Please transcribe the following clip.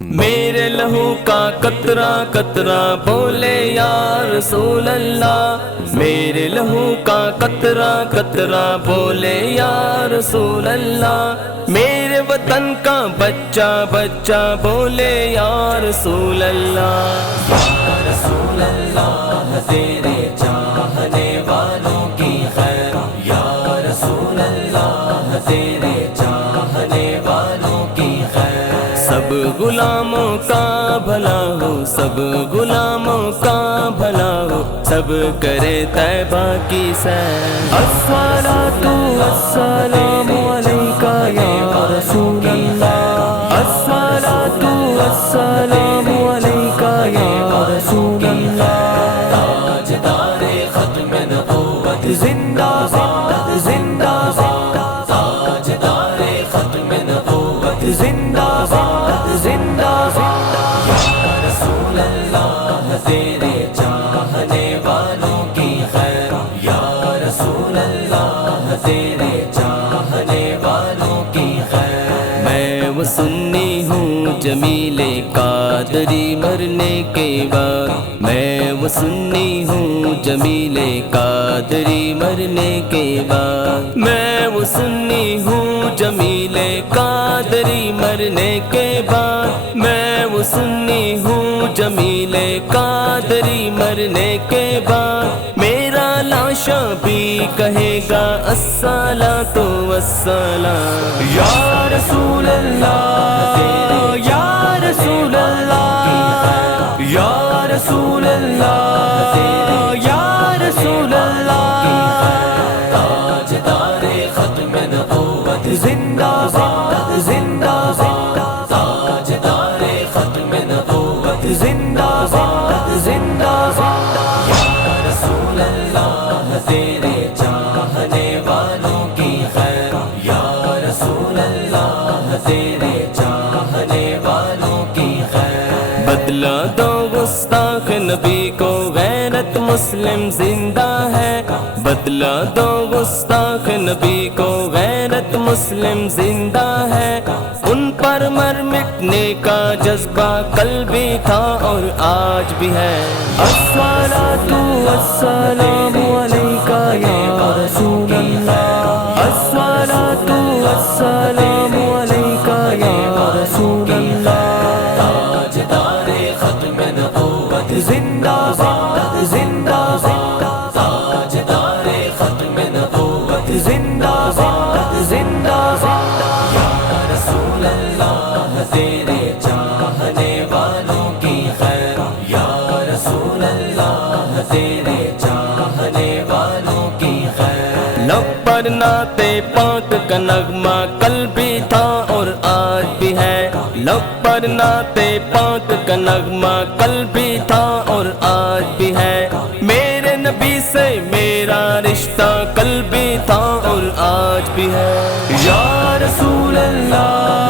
میرے لہو کا قطرہ قطرہ بولے یا رسول اللہ، میرے لہو کا قطرہ قطرہ بولے یا رسول اللہ، میرے وطن کا بچہ بچہ بولے یا رسول اللہ، یا رسول اللہ تیرے چاہنے والوں کی خیر، یا رسول اللہ تیرے چاہنے والوں کی خیر، سب غلاموں کا بھلا ہو، سب غلاموں کا بھلا ہو، سب کرے طیبہ کی سیر، الصلاۃ والسلام علیکہ یا رسول اللہ، الصلاۃ والسلام علیکہ یا رسول اللہ، تاجدار ختم نبوت زندہ باد زندہ باد، تاجدار ختم نبوت زندہ باد زندہ باد، یا رسول اللہ تیرے چاہنے والوں کی خیر، یا رسول اللہ تیرے چاہنے والوں کی خیر، میں وہ سنی ہوں جمیل قادری مرنے کے بعد، میں وہ سنی ہوں جمیل قادری مرنے کے بعد، میں وہ سنی ہوں جمیل قادری مرنے کے بعد، میں وہ سنی ہوں جمیل قادری مرنے کے بعد، میرا لاشا بھی کہے گا الصلاۃ والسلام، یا رسول اللہ یا رسول اللہ یا رسول اللہ یا رسول اللہ، تاجدار ختم نبوت زندہ باد زندہ باد، تاجدار ختم نبوت زندہ باد زندہ باد، یا رسول اللہ تیرے چاہنے والوں کی خیر، یا رسول اللہ تیرے چاہنے والوں کی خیر، بدلا دو گستاخ نبی کو غیرت مسلم زندہ ہے، بدلا دو گستاخ نبی کو غیرت مسلم زندہ ہے، ان پر مر مٹنے کا جذبہ کل بھی تھا اور آج بھی ہے، الصلاۃ والسلام علیکہ یا رسول اللہ، الصلاۃ والسلام علیکہ یا رسول اللہ، تاجدار ختم نبوت زندہ باد زندہ باد، تاجدار ختم نبوت زندہ باد زندہ باد، یا رسول اللہ تیرے چاہنے والوں کی خیر، یا رسول اللہ تیرے چاہنے والوں کی خیر، لب پر نعت پاک کا نغمہ کل بھی تھا اور آج بھی ہے، لب پر نعت پاک کا نغمہ کل بھی تھا اور آج بھی ہے، میرے نبی سے میرا رشتہ کل بھی تھا اور آج بھی ہے، یا رسول اللہ